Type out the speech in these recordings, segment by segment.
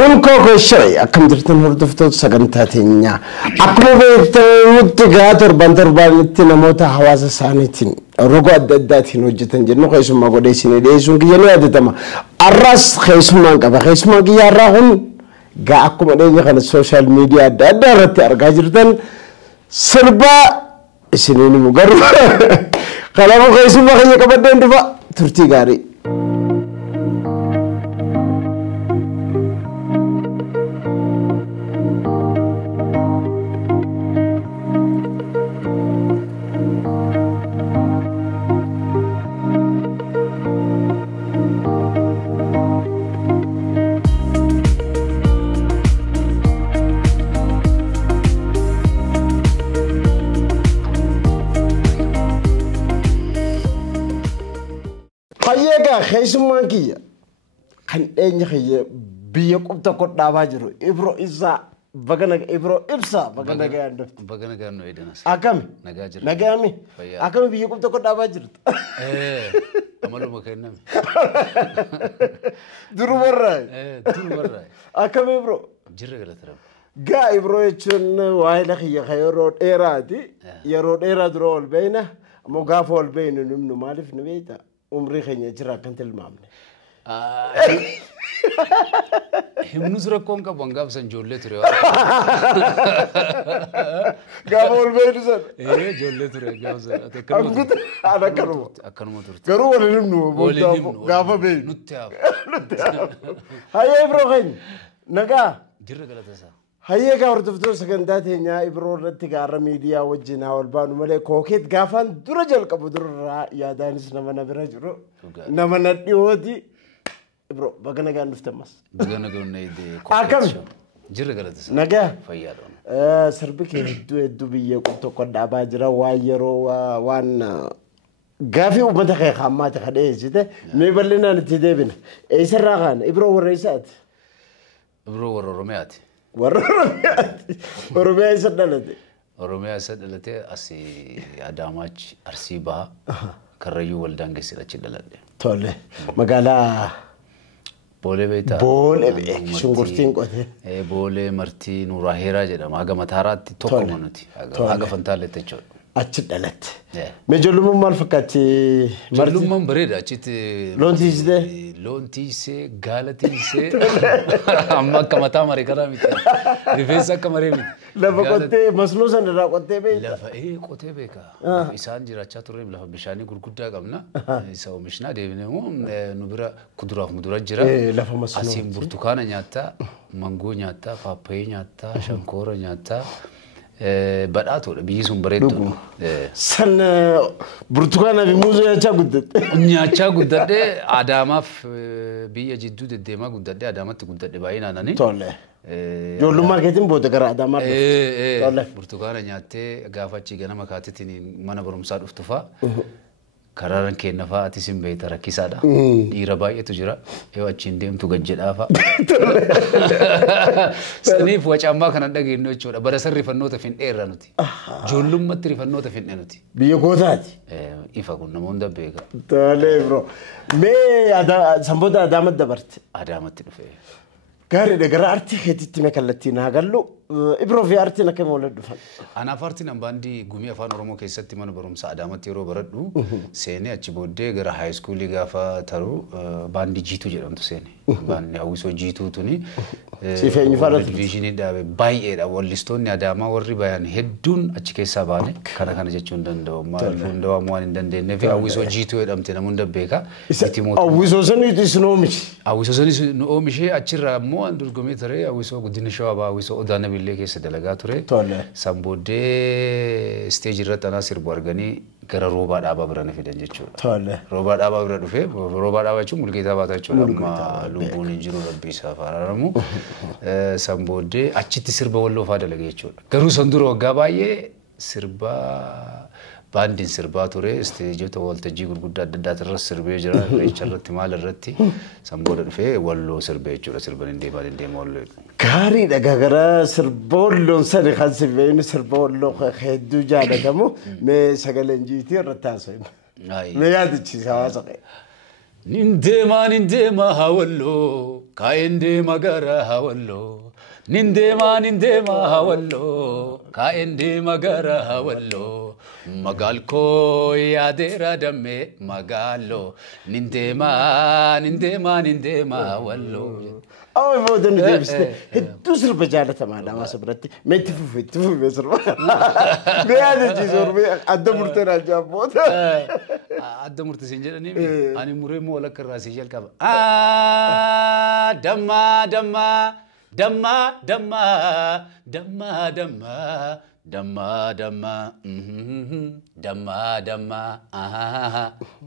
كون كوكو الشرعي أكم درتن هردفتو سجنتاتينيا أكم بيت متجاتر بندر بالنتنا موتا حواس سانتين رجوع الداتين وجتن جنو خيسم ما قديسين ليسون كيانو هذا الراس خيسم ما كبا خيسم ما كيارهون جا أكم أديني خل السوشيال ميديا دارت أرجع جرتن سربا سنين مقرب خلاص خيسم ما خيسم كبا دندفا ترتي غاري خيسمان كيا كان أني خيا بيوك أبتكر داباجرو إبرو إسا بغنا إبرو إبسا بغنا كأنه بغنا كأنه إيدناس أكم نجاجر نجامي أكم بيوك أبتكر داباجرو أمالو مكاننا درو مرة درو مرة أكم إبرو جرّ قلت رام جا إبرو يشون وايل خيا خيا رود إيرادي يا رود إيراد رول بينه مقافول بينه نمنو مالف نبيته عمري خيني جرا كنت المامنة. هم نزرع كون كبانغاب سنجولة ترى. قابول بينزل. إيه جولة ترى قابول. أنا كرو. أكرمه ترى. كرو ولا نمنو. قابا بين. نتياب. هاي إبرو خين. نجا. جرّ قلت أسا. هاي كارت فتو سكندات هنيا إبرو رتكار ميديا وجنا والبان ملء كوكيت قافن درجل كبدر يا دانس نمنا برجرو نمنا ديودي إبرو بغنا كان نفتمس بغنا كنا يدي أكم جرّ قلت أسا نجا فيادون سربك يدو بيه كنتو قد أباجرا وايرو وان قافي ومتخي خامات خديه جده ميبلنا نتدبنا إيش الرغان إبرو ورئيسات إبرو ورميات ورمية سدلتي ورمية سدلتي أسي أدامج أرسيبها كريو والدانجس إلى تدلتي تولي مقالة بولي بيتا بولي بيك شنقرتين قوتي بولي مرتي نوراهيرا جدا ما أجا متهارات توكو منوتي أجا فنتالي تجول أتشدلت مجلوم مال فكاتي جلوم بريد أشيت لون تيسه قالة تيسه أما كمتا مري كرامي ريفيسا كمري مي لا فكوتي مسلوسا نرا كوتي بي لا فإيه كوتي بيكا إنسان جرا تشاتوري لا بشاني كركودا كمنا يساو مشنا ديبنيمو نبرا كدراف مدرا جرا لا فمسلوس أسيم برتقانة نياتا مانغو نياتا باباي نياتا شنكورا نياتا بدأتوا بيجون بريدو سن برتقانا بموزة يا شاقدت يا شاقدت آدمه بيجي جدود الدماغ قدرت آدمه تقدرت باين أنا ني طالع جولو ماركتين بود كرا آدمه طالع برتقانا نياته قافة شيء ما كاتتني ما نبرم صار افتفا كرارن كنا فاتي بيت ركيسادا يرباي تجرا يو أشينديم تججل آفا سنيف وجه أما كنا دقي إنه شو برسر ريفنوته فين إيرانوتي جولم ما تريفنوته فين إنوتي بيوكوتاتي إيفا كنا موندا بيجا تالي برو مي سامبودا آدمت دبرت آدمت تنفع كاري دقرا أرتي خديت مكالتينا قالوا إبرو في أرتي نكمل ولد فن أنا فارتي نباندي قومي أفان رومو كيستي من بروم سعدامتي رو بردو سيني أتشبودي غير هاي سكولي غافا ترو باندي جيتو جرام تو سيني باندي أويسو جيتو توني سيفيني فارت فيجيني دا باي إيدا والليستون ياداما وري بيان هدون أتشكي ساباني كانا جيتشون دندو ما فندو أموان دندي نفي أويسو جيتو يدام تنا موندا بيكا أويسو سني تسنومش أويسو سني نومشي أتشرا مو أندر قومي تري أويسو قدين شوابا أويسو أدانا بالله كيس دلقا تري سامبودي ستيج رتنا سير بورغاني كرا روبا دابا برانه في دنجچو روبا دابا برانه في روبا دابا چو ملكيتا باتاچو ما لوبوني جرو ربي سافارامو سامبودي اچتي سير بولو فاده لگيچو غرو سندرو غبايه سيربا باندين سيربا توري ستيج تو ولتجي غرغدا ددات رس سيربي جرا ريچرت مال رتي سامبودي في ولو سيربي چو سيربن اندي باندي مولو كاري دغغرا سربولو سري خاسبين سربولو خدو جادكمو مي سغلنجيتي رتاسين مي يادچي سواسقي نندما هاولو kaende magara hawallo nindema hawallo kaende magara hawallo magal ko yadera damme magalo nindema hawallo أو يفوتون ديبس هتوصل بجالة معنا ما سبرتي ما تفوت بيصير بهذا جزور أدم مرتنا جابوت أدم مرتسين جلني أنا مريم ولا كراسي جل كاب دما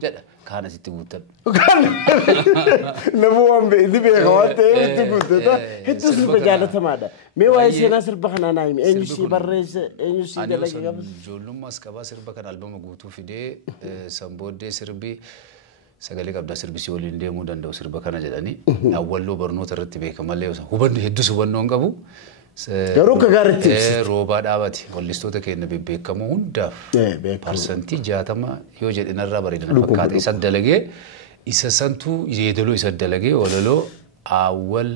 جد كان ستقولت كان نبوهم بيدي بيغوات تقولت هتوصل بجالة معنا ما وايس ناس ربحنا نايم إنجليزي بريس إنجليزي دلقي قبل جولم ماسكابا سربا كان ألبوم غوتو في دي سامبود دي سربي سجلي قبل سربي سيولين دي مودن دو سربا كان جداني أول لو برنو ترتبه كمال ليه هو بند هدوس هو بنون قبو روكا غارتيس روبا دابتي والليستوتا كأنه بيكمو هندا برسنتي جاتما يوجد إن الرابر إذا فكات إسد دلقي إسسنتو يدلو إسد دلقي ولا لو أول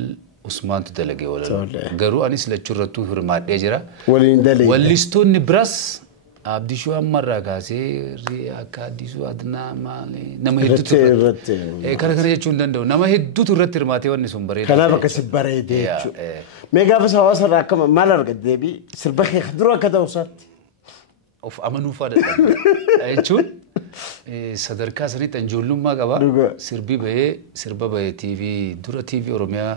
عثمان تدلقي ولا لو قرو أنيس لجرتو هرمات إجرا والليستون نبرس عبد شو مرة كاسي ريا كاديسو أدنى مالي نما هدو رت كذا يجون دندو نما هدو ترتير ماتي ونسون بري كنا بكسب بري دي ميجا بس هوا سر راكم مالر قد دبي سربخي خدروا كذا وصات of amanu fada jechuun sadarkaa sanii tanjoollummaa qaba sirba bahee TV dura TV Oromiyaa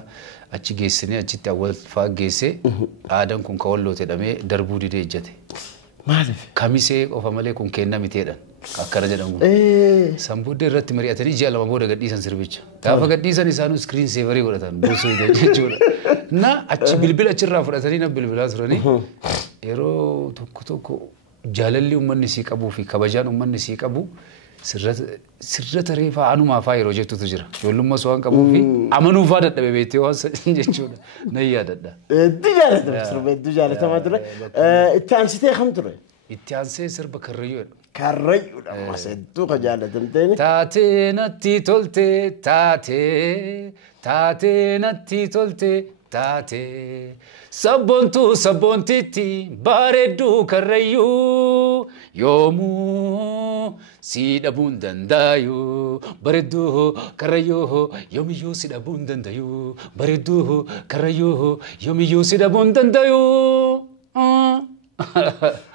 achi geessanii achitti awwal faa geesse aadaan kun kawalloote dhamee darbuu didee ejjate maaliif kamisee qofa malee kun kenna miteedhan akkana jedhamu sambuudde irratti mari'atanii ji'a lama booda gadhiisan sirbicha gaafa gadhiisan isaanu screen saverii godhatan boosoo jechuudha na achi bilbila achirraa fudhatanii na bilbilaa turanii yeroo tokko jaalalli ummanni sii qabuu fi kabajaan ummanni sii qabu sirrata reefaa anumaa faa yeroo jettutu jira ijoollummaa waan qabuu fi amanuufaa dadhabe beektee waan jechuudha nan yaadadha. Itti jaalatamaa ture itti aansitee kam ture? Itti aansee sirba karrayyuudha. Karrayyuudha ammas hedduu ka jaalatamteeni. Taatee natti tolte taatee natti tolte taatee sabboontitti bareedduu karrayyuu yoomuu si dhabuun danda'u bareedduu karrayyuu yoomiyyuu si dhabuun danda'u bareedduu karrayyuu yoomiyyuu si dhabuun danda'u.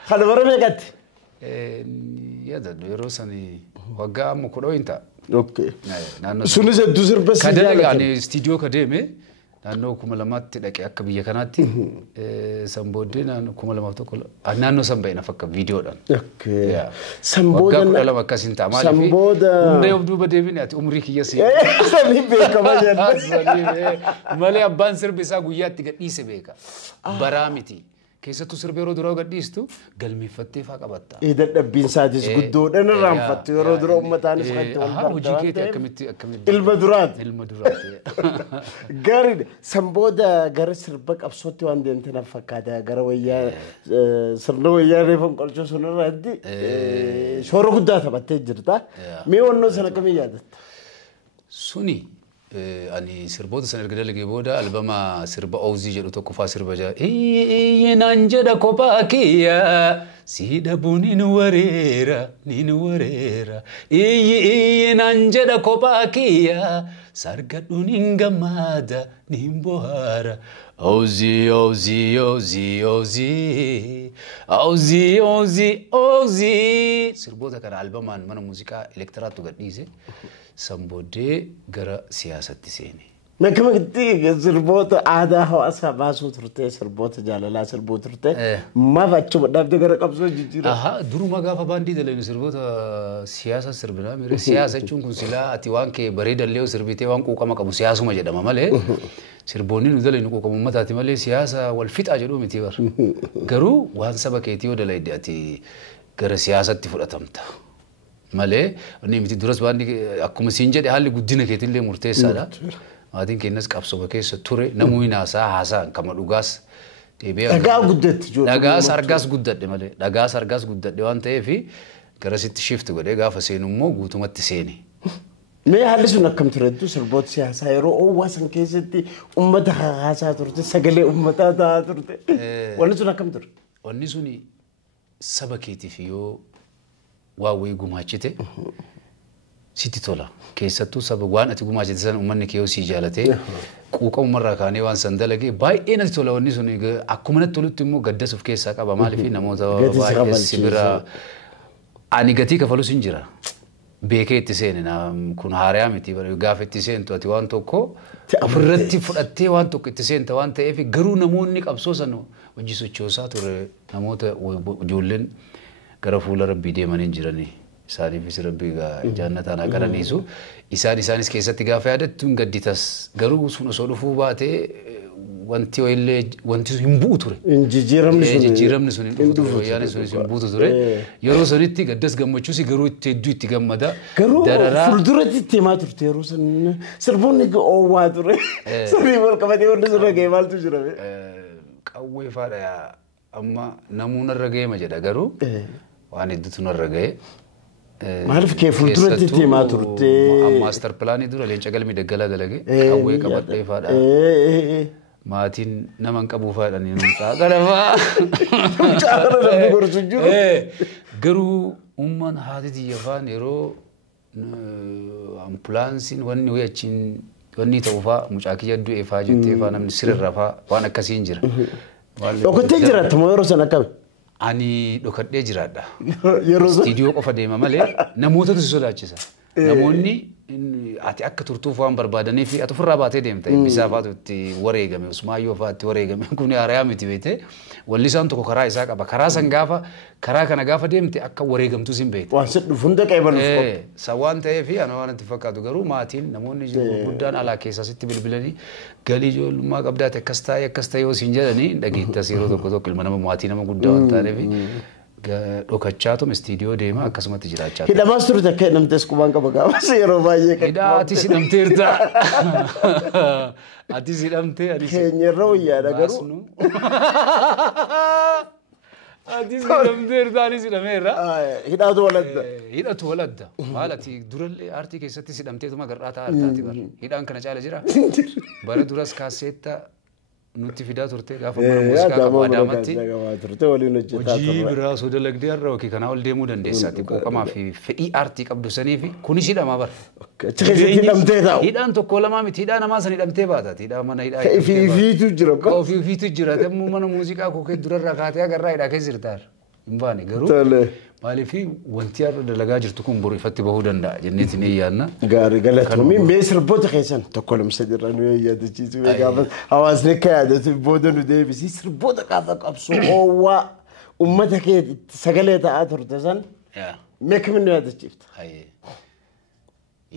Kan baramee gatti. Yaadadhu yeroo sanii waggaa amma kudha wayin ta'a. Okay. Sunis hedduu sirba si jaalatan. Kadalagaan istiidiyoo kadeeme. Naannoo 2000 dhaqee akka biyya kanaatti sambooddee naannoo 2001 naannoo san ba'e fakka viidiyoodhaan. Sambooda waggaa 12 akkasiin ta'a maaliif hunda yoo duuba deebine ati umrii kiyya si sanii beekama jedha malee abbaan sirbi isaa guyyaatti gadhiise beeka baraa miti keessattuu sirbi yeroo duraa gadhiistu galmeeffattee faa qabatta. Dadhabbiin isaatis guddoodhaan irraanfattu yeroo dura ummataanis kanti wal barbaadde. Hojii keetii akkamitti ilma duraati. Ilma duraati. Gaariidha. Sambooda gara sirba qabsootti waan deemte naaf fakkaata gara wayyaa sirna wayyaa reefan qolchoo sunirratti shoora guddaa taphattee jirta. Mee wannoo sana kamii yaadatta? Suni ani sirboota san erga dalagee booda albama sirba Ouzii jedhu tokko faa sirba jaa naan jedha kophaa kiyya si dhabuun nin wareera naan jedha kophaa kiyya sargadhu nin gammaada nin bohaara Ouzii sirboota kana albamaan mana muuziqaa elektiraattu gadhiise sambooddee gara siyaasatti seene. Makama gitti sirboota aadaa hawaasaa baasuu turte sirboota jaalalaa sirbuu turte maaf achuma dhaabdee gara qabsoo jijjiirra. Duruma gaafa baandii dalagnu sirboota siyaasa sirbinaa mire siyaasa jechuun kun silaa ati waan kee bareedallee sirbitee waan quuqama qabu siyaasuma jedhama malee sirboonni nu dalagnu quuqama uummataati malee siyaasa wal fixaa jedhuu miti bar. Garuu waan saba keetii yoo dalagde ati gara siyaasatti fudhatamta. Malee inni miti duras baandi akkuma siin jedhe haalli guddina keetillee murteessaadha. Maatiin keenyas qabsoo keessa ture namuu haasaan kama dhugaas deebi'ee dhagaa guddatti jiru. Dhagaas argaas guddadhe malee dhagaas argaas guddadhe waan ta'eef garasitti shift godhee gaafa seenu immoo guutumatti seene. mee haalli sun akkam tureddu sirboota siyaasaa yeroo owwaasan keessatti ummata haasaa turte sagalee ummataa ta'aa turte wanni sun akkam ture wanni suni saba keetiif yoo waawee gumaachite sitti tola keessattuu saba waan ati gumaachite san ummanni kee yoo si jaalate quuqa ummarraa kaanee waan san dalage baay'ee natti tola wanni suni akkuma natti tolutti immoo gaddas of keessaa qaba maaliif namoota baay'ee sibira ani gatii kafalus hin jira beekee itti seene kun haariyaa miti gaafa itti seentu ati waan tokko ofirratti fudhattee waan tokko itti seenta waan ta'eef garuu namoonni qabsoo san hojii sochoosaa ture namoota ijoolleen gara fuula rabbii deemanii jiranii isaaniifis rabbii jannataan aqaraniisu isaanis keessatti gaafa yaadattu hin gadditas garuu sun osoo dhufuu baatee wanti illee wanti hin bu'u ture jijjiiramni sun hin dhufu yaani sun hin bu'u ture yeroo sanitti gaddas gammachuusi garuu itti hedduu itti gammada dararaa fuulduratti itti himaa turte yeroo san sirboonni oowwaa ture sabii wal qabatee wanti sun dhagee maaltu jira qawwee faadha amma namuun irra geema jedha garuu waan hedduutu narra ga'e maaliif kee fuulduratti itti himaa turte master plaanii dura leenca galmi daggalaa dalage qawwee qabadhee faadha maatiin naman qabu faadhanii nuuxaa qalafaa gorsu jiru garuu umman haati tiyyafaan yeroo ambulaansiin wanni hoyachiin wanni ta'uufaa mucaa kiyya du'eefaa jetteefaa namni sirrirrafaa waan akkasiin jira dhokattee jiraattu moo yeroo san akkami ani dhokadhee jiraadha yeroo istiidiyoo qofa deema malee namootatu si sodaachisa namoonni ati akka turtuuf waan barbaadanii fi ati ofirraa baatee deemta ibisaa faatu itti wareegame usmaayyoo faatti wareegame kun haariyaa miti beete walli isaan tokko karaa isaa qaba karaa san gaafa karaa kana gaafa deemte akka wareegamtu sin beekte waan sedhu hunda qaybaluuf sa waan ta'eef ana waan itti fakkaatu garuu maatiin namoonni guddaan alaa keessaa sitti bilbilanii galii ijoollummaa qabdaate akkas ta'e yoo siin jedhanii dhageettas yeroo tokko ilma nama maatii nama guddaa waan taaneef dhokachaatum istiidiyoo deema akkasumatti jiraachaa hidhamaas turte akka hidhamtees qubaan qaba gaafas yeroo baay'ee hidhaa ati hidhamteerta ati hidhamtee ani keenyarra wayyaadha garuu ati hidhamteerta ani hidhameerra hidhatu waladda maal ati durallee aartii keessatti hidhamteetuma garraa taa'artaati bara hidhaan kana caala jira bara duras kaaseetta nuti fidaa turte gaafa mana muuziqaa qabu adaamatti hojii biraa osoo dalagdee har'a yookiin kanaa ol deemuu dandeessaati quuqamaa fi fedhii aartii qabdu sanii fi kunis hidhamaa bara hidhaan tokko lamaa miti hidhaa namaa san hidhamtee baataati hidhaa mana hidhaa ofiifiitu jira temmuu mana muuziqaa kookee durarraa kaatee agarraa hidhaa keessa jirtaar hin baane garuu maaliif wanti har'a dalagaa jirtu kun boru ifatti bahuu danda'a jenneetiin iyyaanna gaarii galatoomii mee sirboota keessan tokko lamsa jirra nu yaadachiisu gaafa hawaasni akka yaadatu booda nu deebisi sirboota gaafa qabsoo oowwaa ummata kee sagalee ta'aa turte san mee kamin nu yaadachiifta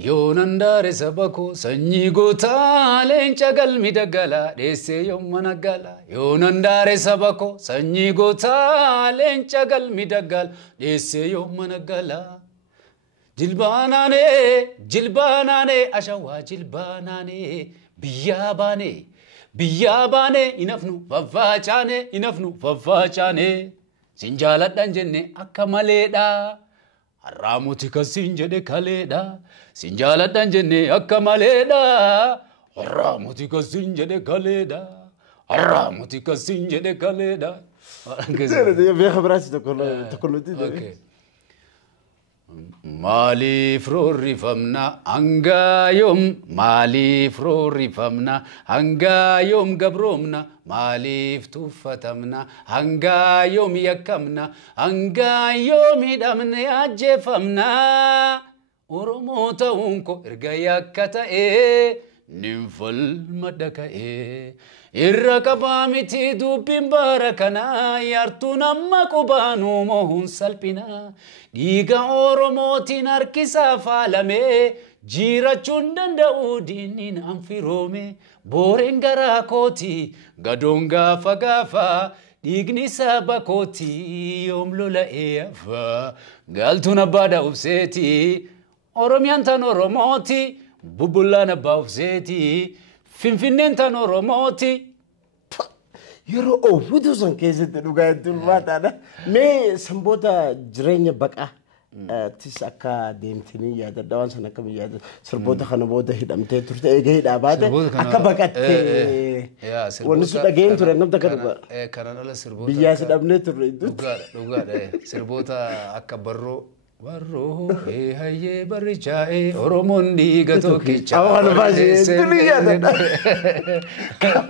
yoonandaare sabako sanyii gootaa leenca galmi daggala dheessee yommana gala yoonandaare sabako sanyii gootaa leenca galmi daggala dheessee yommana gala jilbaanaane ashawaa jilbaanaane biyyaa baane inafnu faffaacaane sin jaaladhan jenne akka maleedha harraamuti kasiin jedhe kaleedha sin jaaladhan jenne akka maleedha harraamuti kasiin jedhe kaleedha harraamuti kasiin jedhe kaleedha maaliif roorrifamna hangaayom maaliif roorrifamna hangaayom gabroomna maaliif tuffatamna hangaayom yakkamna hangaayom hidhamne ajjeefamna oromoo ta'uun ko erga yakka ta'ee ninfal madda ka'ee irra qabaa miti dubbiin bara kanaa yartuun amma qubaanuu mohuun salphina dhiiga oromootiin harkisaa faalamee jirachuun danda'u diinniin anfiroome booreen garaa kooti gadoon gaafa dhiigni saba kooti yoom lola'ee hafa galtuun abbaadha ubseeti oromiyaan tan oromooti bubbulaan abbaa ubseeti finfinneen tan oromooti yeroo oowwitu san keessatti dhugaa itti ulfaataadha mee sanboota jireenya baqaa تسأكا ديمتني يا دوان سنة كم يا سربودا خنبودا هيدم تيتورت إيه دابات أكا بقت ونسوا دقيم ترى نبدأ كذا كان أنا سربودا بياس دابني ترى دوغا سربودا أكا برو هاي برجاء أورموندي غتو كيتشا أنا باجي تلي يا ده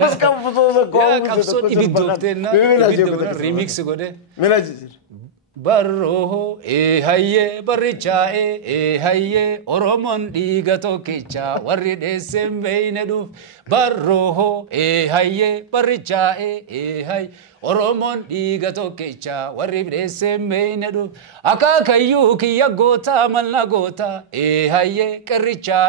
بس كم فصوصة يا كابسون إبيدوكتنا ريميكس كده برو هاي برجاء هاي أورموندي غتو كيتشا ورد اسم بيندو برو هاي برجاء هاي Oromoon dhiiga tokkicha warri bineensee meeyneedhu akka kayyuu kiyya goota malla goota hayyee qirrichaa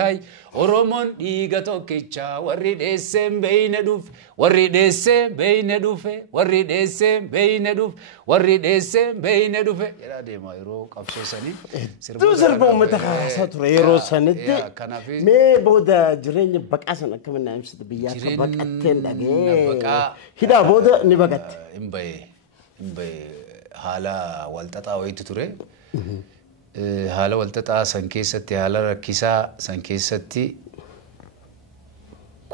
hay Oromoon dhiiga tokkicha warri dheessee meeyneedhuuf warri dheessee meeyneedhuuf warri dheessee meeyneedhuuf warri dheessee meeyneedhuuf jedhaa deema yeroo qabsoosanii tu sirba uummata haasaa ture yeroo sanitti mee booda jireenya baqaa sana akka minna ibsite biyyaa akka baqatteen dhagee hidhaa booda ni baqatte. Imbaye haala walxaxaa wayitu ture. Haala walxaxaa san keessatti haala rakkisaa san keessatti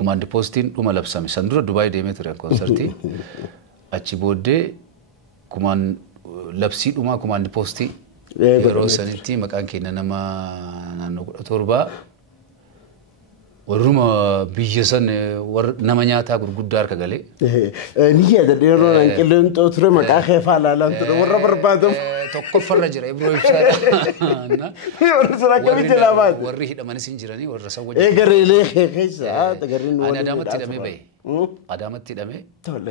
kumaandi poostiin dhuma labsame. San dura Dubaay deemee ture konsertii. Achi booddee labsii dhumaa kumaandi poostii yeroo sanitti maqaan keenya nama naannoo 17 warruma biyya san nama nyaataa gurguddaa harka galee. Ni yaada dheeroo nan qilleenxoo ture maqaa keefaa laalaan ture warra barbaadamu. Tokkoffarra jira Ibroo ibsaadha. Warra sana akkamitti jalaa baate. Warri hidhamanis hin jiranii warra san wajjin. Gareelee keessa gareen waliin. Ani Adaamatti hidhamee bahe. Adaamatti hidhamee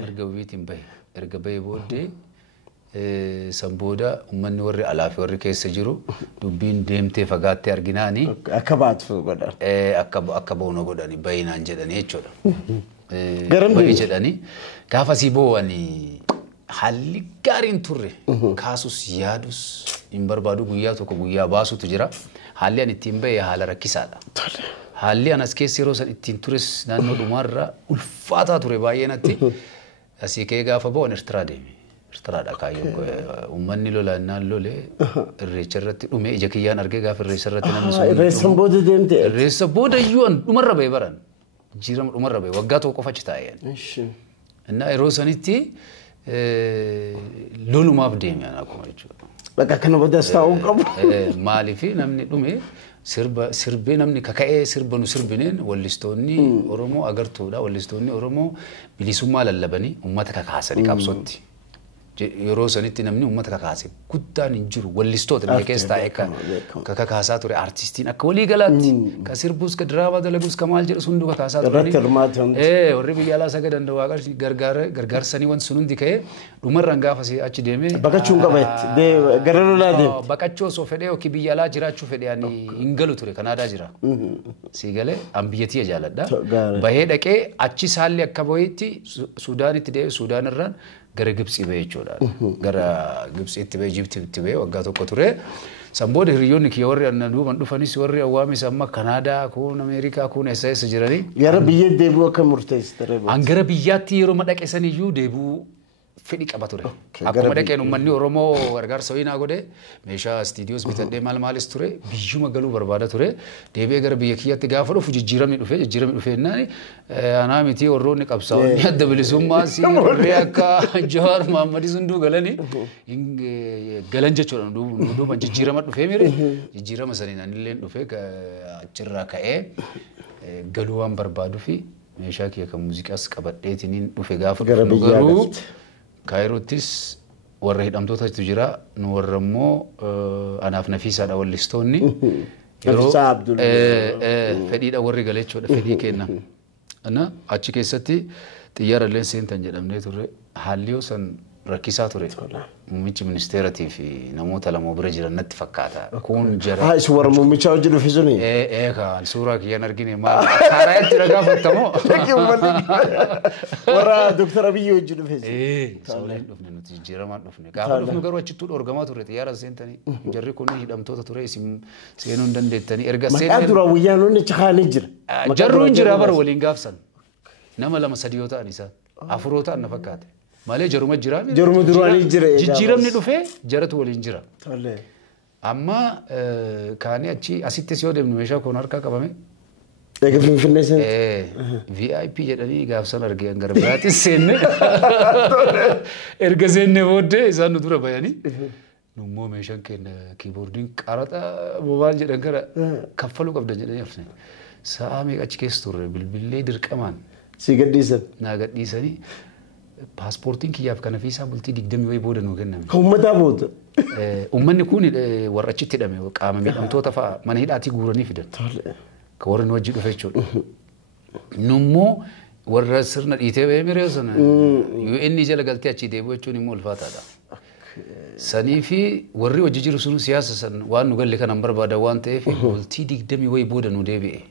erga biyyiitiin bahe. Erga bahe booddee san booda uummanni warri alaa fi warri keessa jiru dubbiin deemtee fagaattee arginaani. Akka baatu godhan. Akka boonoo godhani bayinaan jedhanii jechuudha. Garam bayi jedhanii gaafa sii boo'anii haalli gaariin turre kaasus yaadus hin barbaadu guyyaa tokko guyyaa baasutu jira. Haalli ani ittiin bahe haala rakkisaadha. Haalli anas keessa yeroo san ittiin tures naannoo dhumaarra ulfaataa ture baay'ee natti. Asii ka'ee gaafa ba'uun Eertiraa deeme. Eertiraadha kaayyoon uummanni lolaannaan lolee irreecha irratti dhume ija kiyyaan argee gaafa irreecha irratti namni sun. Irreessa booda deemte. Irreessa booda iyyuu dhumarra bahe baran. Jijjiirama dhumarra bahe waggaa tokko qofa achi taa'een. Innaa yeroo sanitti lolumaaf deeme akkuma jechuudha. Bakka kana boodas taa'uu qabu. Maaliifi namni dhume sirbee namni kaka'ee sirba nu sirbineen wallistoonni Oromoo agartuudha. Wallistoonni Oromoo bilisummaa lallabanii uummata kakaasanii qabsootti. Yeroo sanitti namni uummata kakaase guddaan hin jiru wallistoota illee keessa taa'ee kakaasaa ture artistiin akka walii galaatti ka sirbuus ka diraamaa dalaguus ka maal jedhu sun duuka kaasaa turani. Warri biyya alaa sagadan dawaa gargaarsanii wanti sun hundi ka'ee dhumarraan gaafa achi deemee. Baqachuun qabeetti gara lolaa deemte. Baqachuu osoo fedhee yookiin biyya alaa jiraachuu fedhee ani hin galu ture Kanaadaa jira. Sii galee an biyyattii jaaladha. Bahee dhaqee achis haalli akka baheetti Suudaanitti deemee Suudaanirraan gara Gibxii bahe jechuudha. Gara Gibxiitti bahe Ijiptiitti bahe waggaa tokko ture. San booda hiriyoonni kiyya warri anna duuban dhufanis warri awwaamis amma Kanaadaa kun Ameerikaa kun eessa jiranii. Gara biyya deebi'uu akka murteessite. An gara biyyaatti yeroo madaqe saniyyuu deebi'uu fedhii qaba ture. Akkuma dhaqeen uummanni Oromoo gargaarsa wayinaa godhe meeshaa istiidiyoos bitadhee maalis ture biyyuma galuu barbaada ture. Deebi'ee gara biyya kiyyaatti gaafa dhufu jijjiiramni dhufee jennaan anaa miti warroonni qabsaa'onni adda bilisummaas warri akka Jawaar Mohammadii hunduu galanii galan jechuudha nu duuban jijjiirama dhufee mire jijjiirama saniin anillee dhufee achirraa ka'ee galuu waan barbaaduu fi meeshaa kiyya kan muuziqaas qabadheetiin dhufe gaafa dhufu garuu Kaayirootis warra hidhamtootatu jira nu warra immoo anaaf nafiisaadha wallistoonni yeroo fedhiidha warri galee jechuudha fedhii kenna. Ana achi keessatti xiyyaara illee seentan jedhamnee turre haalli yoo san rakkisaa ture. Muummichi ministeeratii fi namoota lama bira jiran natti fakkaata. Kun jara. Isi warra muummicha hojii dhufe suni. Kan suuraa kiyyaan argine maal karaa itti ragaafattamoo. Warra Dr. Abiy hojii dhufe suni. Sooleen dhufne nuti jijjiiramaan dhufne. Gaafa dhufnu garuu achittuu dhorgamaa ture xiyyaara seentanii jarri kun hidhamtoota ture isin seenuu hin dandeettanii erga seenuu. Maqaa dura wayyaanonni chahaanii jira. Jarru hin jira bara waliin gaafsan. Nama lama sadii yoo ta'an isaan afuroo ta'an na fakkaate. Malee jaruma jira. Jaruma duraanii jira. Jijjiiramni dhufee jaratu waliin jira. amma kaanii achi asittis yoo deemnu meeshaa kun harkaa qabame Egaa Finfinnee sen. VIP jedhanii gaafsan argeen gara biraatis seenne erga seenne booddee isaan nu dura bayanii nummoo meeshaan keenya kiiboordiin qaraxa mobaayil jedhan kana kaffaluu qabdan jedhanii hafne sa'a meeqa achi keessa turre bilbilee dirqamaan Si gadhiisan. naa gadhiisanii paaspoortiin kiyyaaf kana fi isaa bultii 20 wayii booda nuu kenname. Kan uummataa booda. Uummanni kun warra achitti hidhame qaama miidhamtoota fa'a mana hidhaatii guuranii fidan. Ka warri nu wajji dhufe jechuudha. Nummoo warra sirna dhiitee bahee miree sana UN jala galtee achii deebi'u jechuun immoo ulfaataadha. Sanii fi warri hojii jiru sun siyaasa san waan nu galle kanan barbaada waan ta'eef bultii 20 wayii booda nu deebi'e.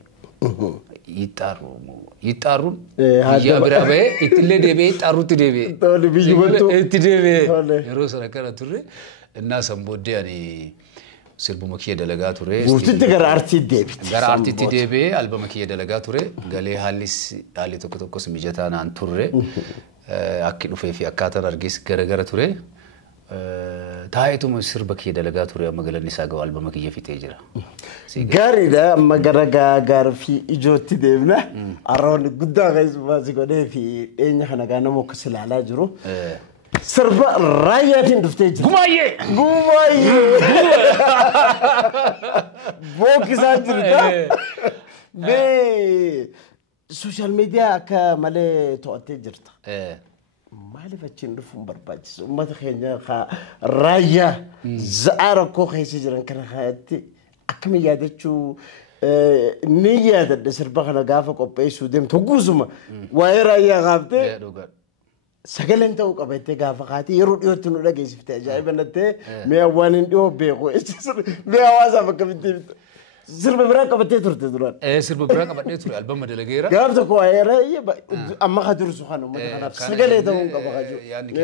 Yixxaaruun biyya biraa bahee ittillee deebi'ee yixxaaruutti deebi'e. Tole biyyi wantu. Itti deebi'e. Yeroo sana kana turre innaa san booddee ani sirbuma kiyya dalagaa ture. Guututti gara artiitti deebite. Gara artiitti deebi'ee albama kiyya dalagaa ture. Galee haalli tokko tokkos mijataa naan turre. Akki dhufee fi akkaataan argis gara ture. Taa'eetuma sirba kiyya dalagaa ture amma galanni isaa ga'u albama kiyya fixee jira. Gaariidha amma gara gaarii fi ijootti deemna. Arroonni guddaa keessumaa si godhee fi dhiyeenya kana gaa nama akkas ilaalaa jiru. Sirba raayyaatiin dhuftee jirti. Gumaayyee! Bookisaa jirta. Bee sooshaal miidiyaa akka malee to'attee jirta. Maaliif achiin dhufuun barbaachisu? Uummata keenya raayyaa za'aa rakkoo keessa jiran kana kaa'atti akkamiin yaadachuu ni yaadadha sirba kana gaafa qopheessuu deemtu guusuma waa'ee raayyaa kaaftee sagaleen ta'uu qabattee gaafa kaatee yeroo dhiyootti nu dhageessiftee ajaa'iba nattee mi'a waan hin dhiyoo beeku mi'a hawaasaaf akkamitti sirba biraa qabattee turte duraan. Sirba biraa qabadhee ture albama dalageera. Gaaf tokko waa'ee raayyaa amma ka dursu kan uummata kanaaf sagalee ta'uu qaba kaju.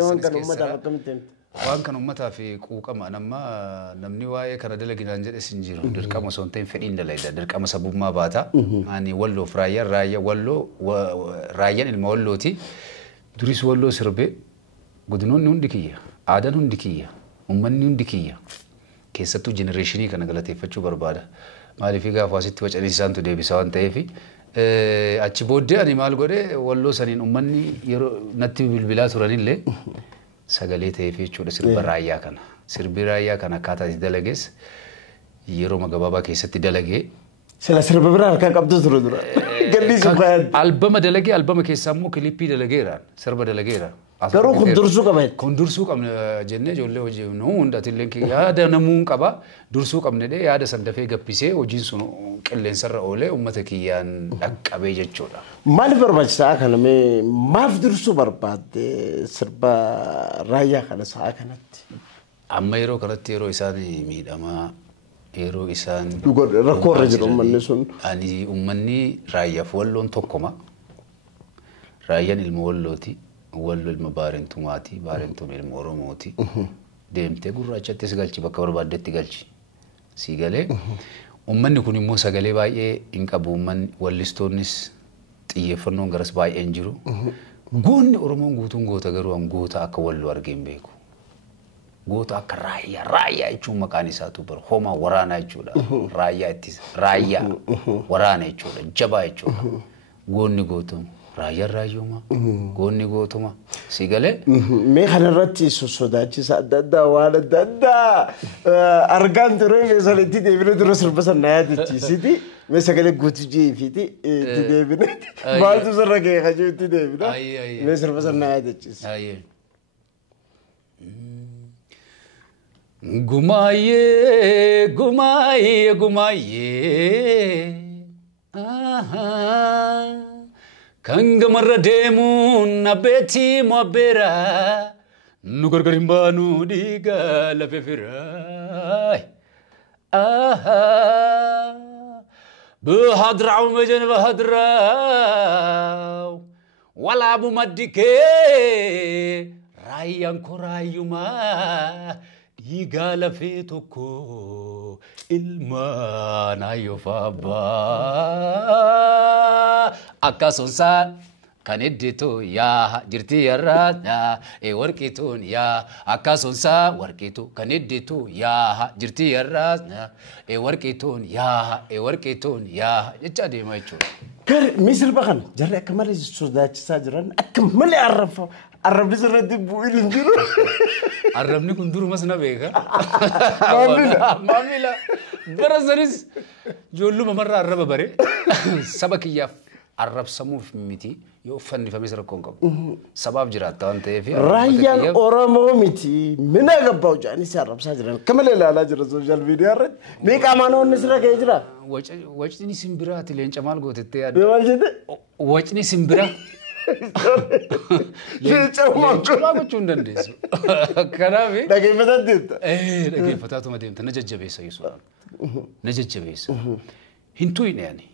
Waan kan uummataaf akkamitti waan kan uummataaf quuqama namni waa'ee kana dalaginaan jedhes hin jiru. Dirqama osoo hin ta'in fedhiin dalayda. Dirqama sabummaa baata. Ani walloof raayyaan ilma wallooti. Duris walloo sirbee godinoonni hundi kiyya. Aadaan hundi kiyya. Uummanni hundi kiyya. Keessattuu jenereeshinii kana galateeffachuu barbaada. Maaliif gaafa asitti wacanii isaantu deebisa waan ta'eef achi booddee ani maal godhe walloo saniin uummanni yeroo natti bilbilaa turanillee sagalee ta'eef jechuudha sirba raayyaa kana. Sirbi raayyaa kana akkaataa itti dalagees yeroo gabaabaa keessatti dalagee. Sila sirba biraa harkaa qabdu ture dura. Gadhiisu baay'ee. Albama dalagee albama keessaa immoo kilippii dalageeraan sirba dalageera. Garuu kun dursuu qaba. Kun dursuu qabna jennee ijoollee hojii nu hundatillee yaada namuun qaba dursuu qabne dhee yaada san dafee gabbisee hojiin sun qilleensarra oolee uummata kiyyaan dhaqqabee jechuudha. Maaliif barbaachisaa kana maaf dursuu barbaadde sirba raayyaa kana sa'a kanatti? Amma yeroo kanatti yeroo isaan miidhamaa yeroo isaan rakkoo irra jiru uummanni sun. Ani uummanni raayyaaf walloon tokkoma. Raayyaan ilma wallooti. Wallo ilma baarentumaati baarentuun ilma oromooti deemtee gurraachattis galchi bakka barbaaddetti galchi si galee uummanni kun immoo sagalee baay'ee hin qabu uummanni wallistoonnis xiyyeeffannoon garas baay'ee hin jiru goonni oromoon guutuun goota garuu goota akka walloo argee hin beeku goota akka raayyaa jechuun maqaan isaatu bar homaa waraanaa jechuudha raayyaa ittisa raayyaa waraana jechuudha jabaa jechuudha goonni gootuun raayyuma goonni gootuma si galee mee kanarratti sosodaachisa adda addaa waan adda addaa argaan ture meesalitti deebine dura sirba sana yaadachiisiti mee sagalee guutuu jeefiiti itti deebine maaltu sirra ga'e kajuu itti deebine mee sirba sana yaadachiisi. Gumaayyee gumaayyee gumaayyee. Kan gamarra deemuun abbeetii mo'abbeera nu gargar hin baanu dhiiga lafee firaa. Bahadraa'u mejan bahadraa'u walaabu maddikee raayyaan koo raayyumaa dhiiga lafee tokko ilmaan ayyoof abbaa. Akka sonsaa kan eddeetu yaa jirti yarraa warqituun yaa akkasumsa warqitu kan eddeetu yaa jirti yarraa warqituun yaa jecha deema jechuudha. Gar misir bakan jarri akka malee sodaachisaa jiran akka malee arrabni sirratti bu'in hin jiru. Arrabni kun durumas na beeka. Maamila bara sanis ijoolluma marraa arraba bare saba kiyyaaf arrabsamuuf miti yoo fannifames rakkoon qabu. Sabaaf jiraatta waan ta'eef. Raayyaan Oromoo miti mina gabbaa hojjaan isa arrabsaa jiran akka malee ilaalaa jira sooshaal miidiyaa irratti. Meeqa amaanoonni sirra ga'ee jira? Wacni simbiraati leenca maal gootettee yaadda? Maal jette? Wacni simbira. Leenca maa gochuu hin dandeessu. Kanaaf. Dhaggeeffataa deemta. Dhaggeeffataatuma deemta na jajjabeessa yesuudhaan. Na jajjabeessa. Hin tuyne ani.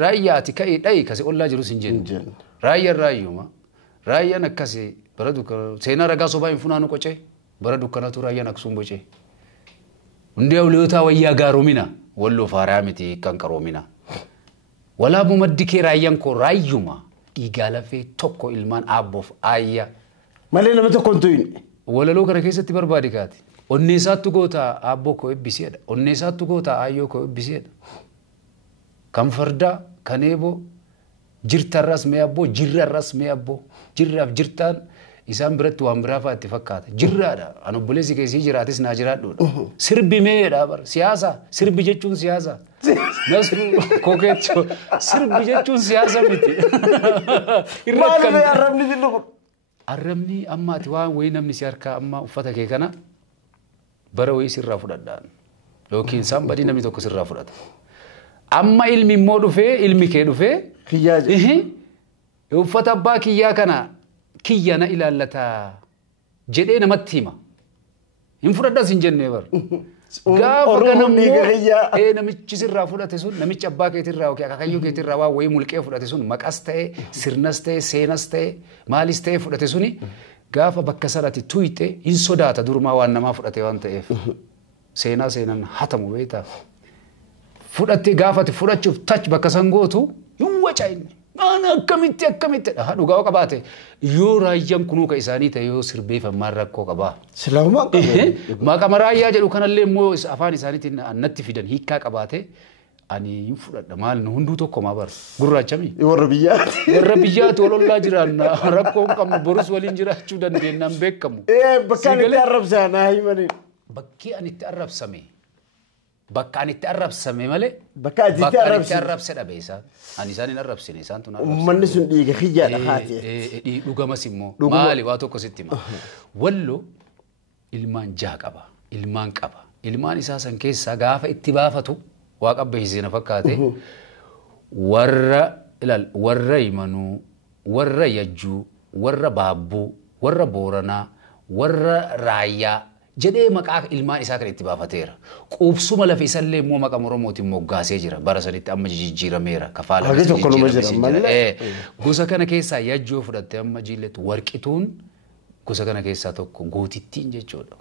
Raayyaati ka'ee dhayi kasi ollaa jirus hin jennu. Raayyaan raayyuma. Raayyaan akkasii bara dukkana seenaa ragaa sobaa hin funaanu qocee bara dukkanatu raayyaan aksuun bocee. Hundi awliyootaa wayyaa gaaromina walloo faaraa miti kan qaroomina. Walaabuu maddi kee raayyaan koo raayyuma dhiigaa lafee tokko ilmaan aabboof aayya. Malee nama tokko hin tuyne. Walaloo kana keessatti barbaade kaati. Onneessaattu gootaa aabboo koo eebbiseedha. Onneessaattu gootaa aayyoo koo eebbiseedha. Kan fardaa kan eeboo jirtarras mee abboo jirrarras mee abboo jirraaf jirtaan isaan biratti waan biraa fa'aatti fakkaata. Jirraadha. An obboleessi keessii jiraatis naa jiraadhuudha. Sirbi meedha bara siyaasa sirbi jechuun siyaasa. Nasru kokeecho sirbi jechuun siyaasa miti. Maal arrabni dillu kun? Arrabni amma ati waan wayii namni si harkaa amma uffata kee kana bara wayii sirraa fudhadhaan yookiin isaan badii namni tokko sirraa fudhata. Amma ilmi immoo dhufee ilmi kee dhufee kiyyaa jedhe. Uffata abbaa kiyyaa kana kiyya na ilaallata jedhee namatti hima. Hin fudhadhas hin jennee bara. Gaafa kana immoo namichi sirraa fudhate sun namichi abbaa keetirraa yookiin akaakayyuu keetirraa waan wayii mulqee fudhate sun maqas ta'e sirnas ta'e seenas ta'e maalis ta'e fudhate suni gaafa bakka sanatti tuyxe hin sodaata durumaa waan namaa fudhate waan ta'eef seenaan hatamu beektaa. Fudhattee gaafate fudhachuuf tach bakka san gootu hin waca'inne. Ana akkamitti dhugaa qabaate yoo raayyaan kunuu ka isaanii ta'e yoo sirbeeffammaan rakkoo qabaa. Silaamaa qabu. Maqama raayyaa jedhu kanallee immoo afaan isaaniitiin natti fidan hiikaa qabaate ani hin fudhadha maal nu hunduu tokko maa bara gurraachami. Warra biyyaati. Warra biyyaati walollaa jiraanna rakkoo hin qabnu borus waliin jiraachuu dandeenyaan beekamu. Bakka ani itti arrabsame himanii. Bakki ani itti arrabsame. Bakka ani itti arrabsame malee. Bakka ani itti arrabse dhabe isaan. Ani isaan hin arrabsine isaan tun arrabse. Uummanni sun dhiiga xiyyaadha haati. Dhugamas immoo maali waa tokko sitti hima. Walloo ilmaan jaha qaba. Ilmaan qaba. Ilmaan isaa san keessaa gaafa itti baafatu waa qabbeessee na fakkaate warra himanuu warra yajjuu warra baabbuu warra booranaa warra raayyaa. Jedhee maqaa ilmaan isaa kan itti baafateera. Quubsuma lafa isallee immoo maqaa Oromootiin moggaasee jira. Bara sanitti amma jijjiirameera. Kafaala jijjiirameera. Gosa kana keessaa yajjoo fudhattee amma jiilletti warqituun gosa kana keessaa tokko gootittiin jechuudha.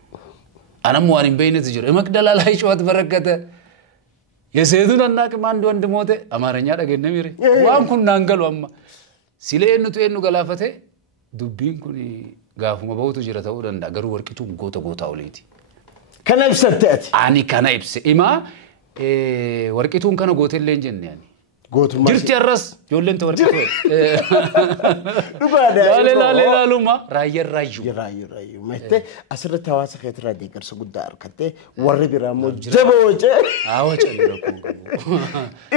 Anammoo waan hin beeknetu jira. Magdalaalaa Ishoot Barakkata. Yeseetuun annaaqi maandi wandi moote Amaaranyaa dhageenne mire. Waan kun naan galu amma. Silee eenyu galaafate dubbiin kun gaafuma bahutu jira ta'uu danda'a garuu warqituun goota oliiti. Kana ibsatte ati? Ani kana ibse ima warqituun kana gootellee hin jenne ani. Gootummaa. Jirti arras ijoolleen ta'u warqituu. Dhugaadha. Laaluma raayyaan raayyuu. Raayyuu. Meettee asirratti hawaasa keetirraa deeggarsa guddaa argattee warri biraa immoo jabooce. Waca jira kun qabu.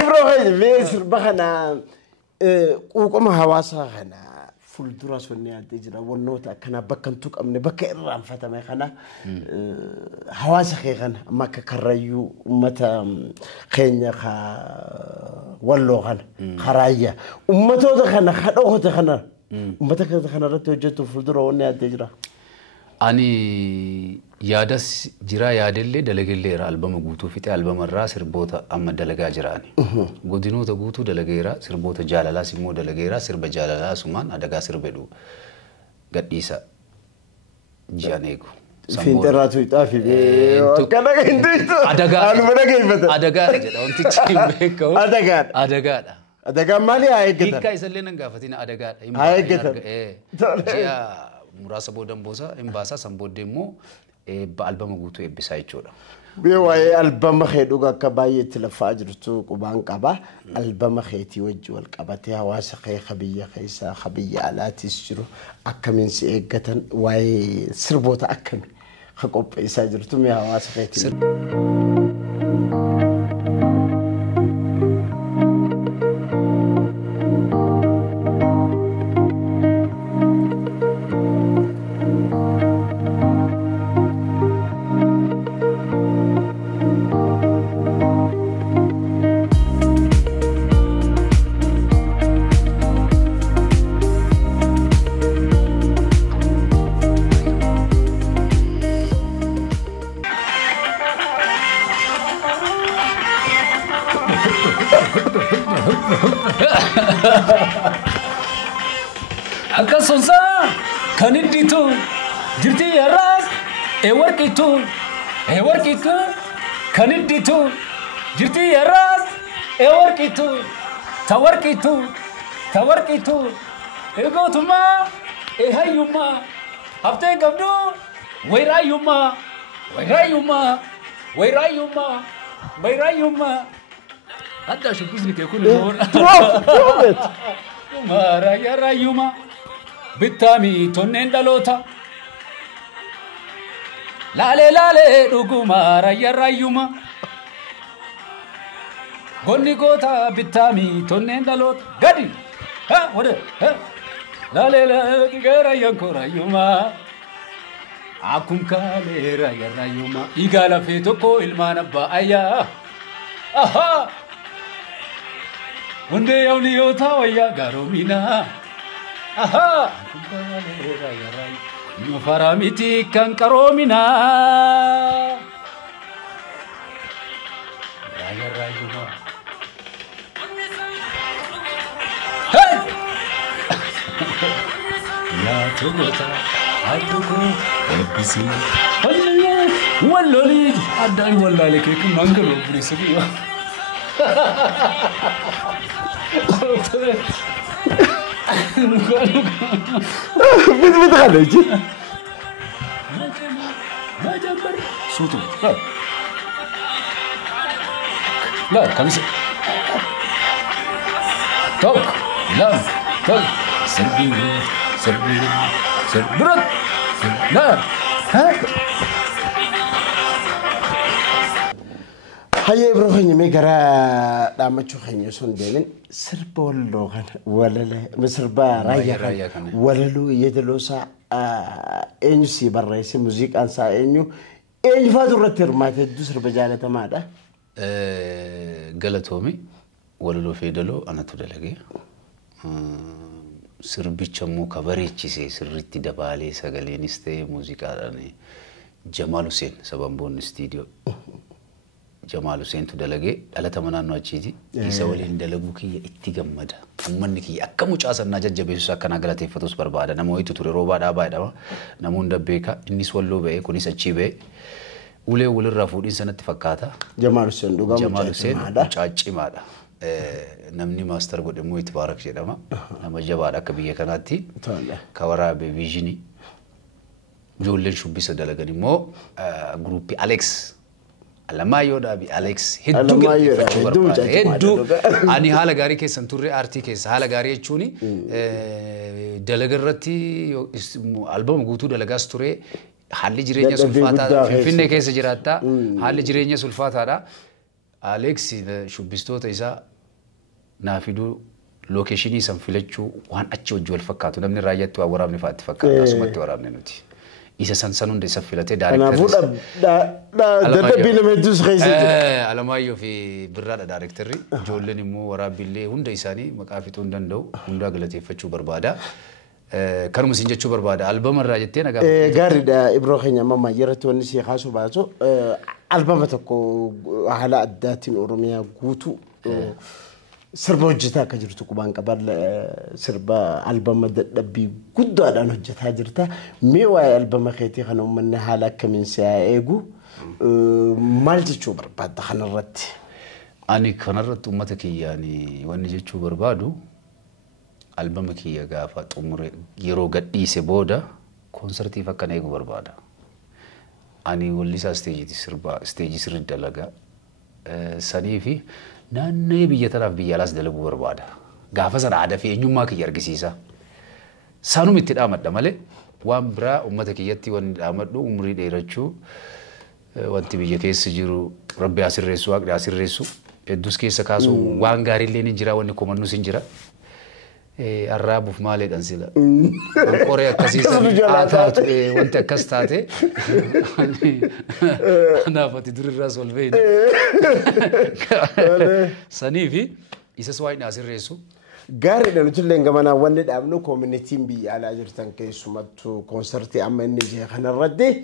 Ibrahim sirba kana quuqama hawaasaa kana. Fuuldura sonni adda jira wannoota akkana bakka hin tuqamne bakka irraanfatame kana hawaasa kee kana amma akka karrayyuu uummata keenya walloo kana karaayyaa uummatoota kana kadhoote kana uummata kana irratti hojjetu fuuldura wanni adda jira. Ani yaadas jira yaadellee dalageelleera albama guutuu fixee albama irraa sirboota amma dalagaa jiraani. Godinoota guutuu dalageera sirboota jaalalaas immoo dalageera sirba jaalalaa sumaan adagaa sirbedhu gadhiisa ji'an eegu. Fiinxarraatu ixaafi akkana hindiitu. Adagaadha. Anuma dhageeffata. Adagaadha jedha wantichi hin beekamu. Adagaadha. Adagaadha. أدقى مالي هايقتن هيكا يسلينا نقافتين أدقى هايقتن جيا مراسبو دنبوسا إمباسا سنبوديمو بألبوم غوتو إبساي جودا بيواي ألبوم خيدوغا كباية تلفاجرتو قبان قبا ألبوم خيتي وجو القباتي هواس خي خبية خيسا خبية على تسجرو أكمن سيئقتن واي سربوتا أكمن خقوب إساجرتو مي هواس خيتي Akasonsa kanidito jirti yaras ewarkitu kanidito jirti yaras ewarkitu tawarkitu egotuma ehayuma hafte gabdu wayrayuma hatta shubizni ke kullu mara yarayuma bitami tonnen dalota lale duguma rayarayuma gonni gota bitami tonnen dalota gadi ha wode ha lale garayankorayuma akum kale rayarayuma igala fetoko ilmana ba aya aha wonde yawliyota waya garomina aha no faramiti kan karomina rayuma hey ya tugota adugo ebisi walloli adai wallale ke kun mangalo bulisi biwa بتغني ما جنبر صوته لا كمسة توك لا توك سربي برد لا ها هيا إبراهيم ميجرا دامتشو خينيو سون ديمن سربول لوغان ولا لا مسربا رايا ولا لو يدلوسا إنيو سي بريسي موسيقى أنسا إنيو فاتو رتر ما تدوسر بجالة ماذا غلطومي ولا لو فيدلو أنا تدلقي سربيتشمو كبريتشي سرتي دبالي سغالينستي موسيقى راني جمال حسين سبامبون استوديو جمال حسين تدلقي على تمنى نوتشيتي يسوي دلقو كي اتجمدا أمني كي أكمل جاسر ناجد جبهة كنا غلطي فتوس بربادا نموي تطور روبا دابا دابا نمون دبيكا إني سوالو بيه كوني سچي بيه وله الرافود إنسان تفكاتا جمال حسين چاچي مادا نمني ماستر قد موي تبارك شيء دما نما جبارا كبيه كناتي كورا بفيجيني جولن شو بيس دلقني مو جروبي أليكس Alamayo da bi Alex heddu ani hala gari ke santurre arti ke hala gari chuni dalagarati album gutu dalagas ture hali jirenya sulfata finne ke se jirata hali jirenya sulfata da Alex shubistota isa nafidu location san filachu wan achi wajwal fakatu namni rayatu waramni fatti fakata asumatti waramni nuti إذا سنسنون دي سفلته دايركتور أنا فود ده بيل مدوس خيزي علمايو في برادة دايركتوري جولني مو ورا بيلي هوندا إساني مكافتون دندو هوندا غلطي فتشو بربادا كانوا مسنجة شو بربادا ألبوم الراجتين أقام غاري دا إبراهيم ماما يرتوني شيء خاصو بازو ألبوم تكو على أداتين أوروميا غوتو سربا وجهتها كجرتو كبان قبل سربا ألبوم دبي قدو على وجهتها جرتها ميوا ألبوم خيتي خنوم من حالك من سايغو مالتي شوبر بعد خن الرت أنا كنرت أمتك يعني وأنا جيت شو بربادو ألبومك هي قافة أمور يرو قد يسبودا كونسرتي فكنا يجو بربادا أنا واللي ستيجي سرد دلقا سنيفي ناني بيجتنا بيجلاس دلقو بربادا قافة سر عادة في إنجو ما كي يرجسيسا سانو متى آمد دمالي وان برا أمتك يتي وان آمد دو عمري ديرچو وان تبي كيس جيرو ربي أسير ريسو أقدر أسير ريسو دوس كيس كاسو وان غاري لين جرا وان كومانو سنجرا الراب في مالي دانسيلا كوريا كاسيسا آتات وانت كاستاتي أنا فتي دور الراس والفين سنيفي يسوي ناسير ريسو غاري دا نتو لين غمانا وان دامنو كوميونيتي بي على جرتان كيسوماتو كونسرتي اما نجي خنا ردي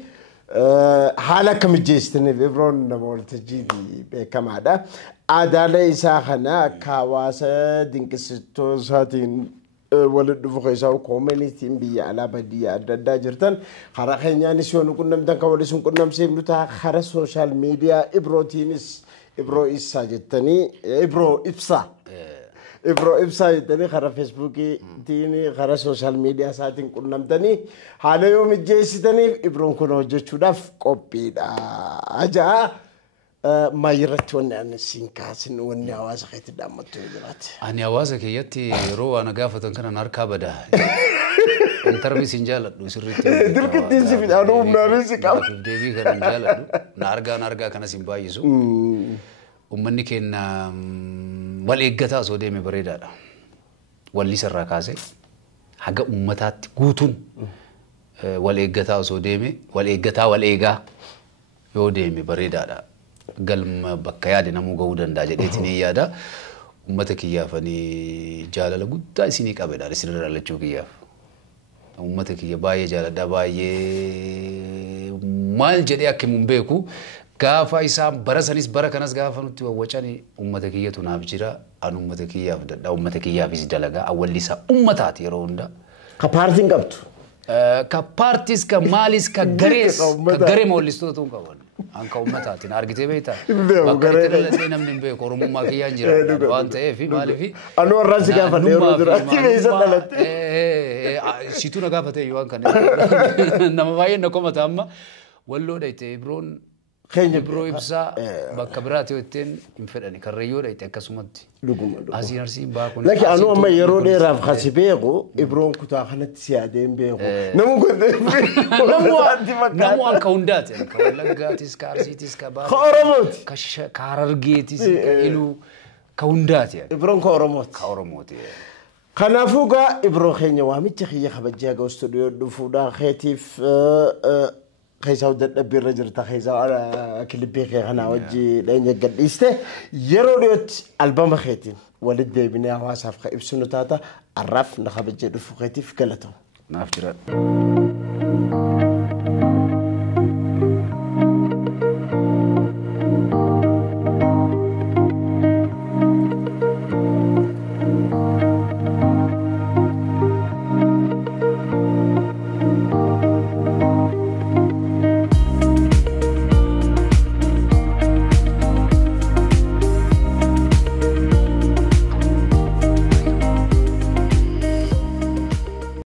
حالك مجيستني بيبرون نمولتجيدي بكمادا عدالة إساخنا كواسة دينكستو ساتين ولد فوقيساو كوميونيتي بي على بدي أددا جرتان خراخين يعني سيونو كنا مدن كواليسون كنا مسيم نتا خرا سوشال ميديا إبروتينس إبرو إسا جتني إبرو إبسا إبرو إبسا جتني خرا فيسبوكي تيني خرا سوشال ميديا ساتين كنا مدني حالا يوم الجيسي إبرون كنو جتشوداف كوبي دا أجا ما يرتون أن سينكاسن وإني أواز خيت دامتو جرات أنا أوازك يتي رو أنا قافة كنا نركب ده انتربي سنجالة دو سريتي درك تنسي في أنو منارسي كام في ديبي كنا نجالة دو نارجا كنا سيمبايزو ومني كنا والإجتا سودي مبريدا واللي سرقاسي حاجة أمتات قوتون والإجتا سودي والإيجا يودي مبريدا قلم بكياد نمو جودن دا جديتني يادا أمتك يا فني جالة لقطة سينيك أبدا رسينا على تشوكيا أمتك يا باي جالة دا باي مال جدي أكيم بيكو كافا إسام برسانيس بركانس كافا نتوه وجاني أمتك يا تنابجرا أن أمتك يا فدا أمتك يا في زدلقة أول لسا أمتاتي روندا كبارتين قبض كبارتيس كماليس كغريم ولستو تونكوان أنك أمتاتي نارجتي بيتا بكرة لنا من بيك ورمو ما كي ينجر وانت في مالي في أنا الرأس كافة نيرو دراتي بيسنا لت شيتونا كافة يوان كان نما باين نكوم تامة ولو دايت برون برو إبسا بكبراتي وتين إنفرني كريو دايت كسمتي أزين أرسي باكون لكن أنا أما يرو ده راف خسبيعو إبرون كتا خنت سيادين بيعو نمو كده نمو الكوندات يعني كولجاتيس كارسيتيس كبار كارموت كاررجيتيس إلو كوندات يعني إبرون كارموت يعني خنافوجا إبرون خينيا واميت خيّة خبجة استوديو دفودا خيتيف خيساو دد بيرجر تا خيساو على كليبي خنا وجي لين قد استه يروديت البوم خيتين ولد بيني هواس افخ ابسنو تاتا عرف نخبجه دفو خيتيف كلتو نافجرا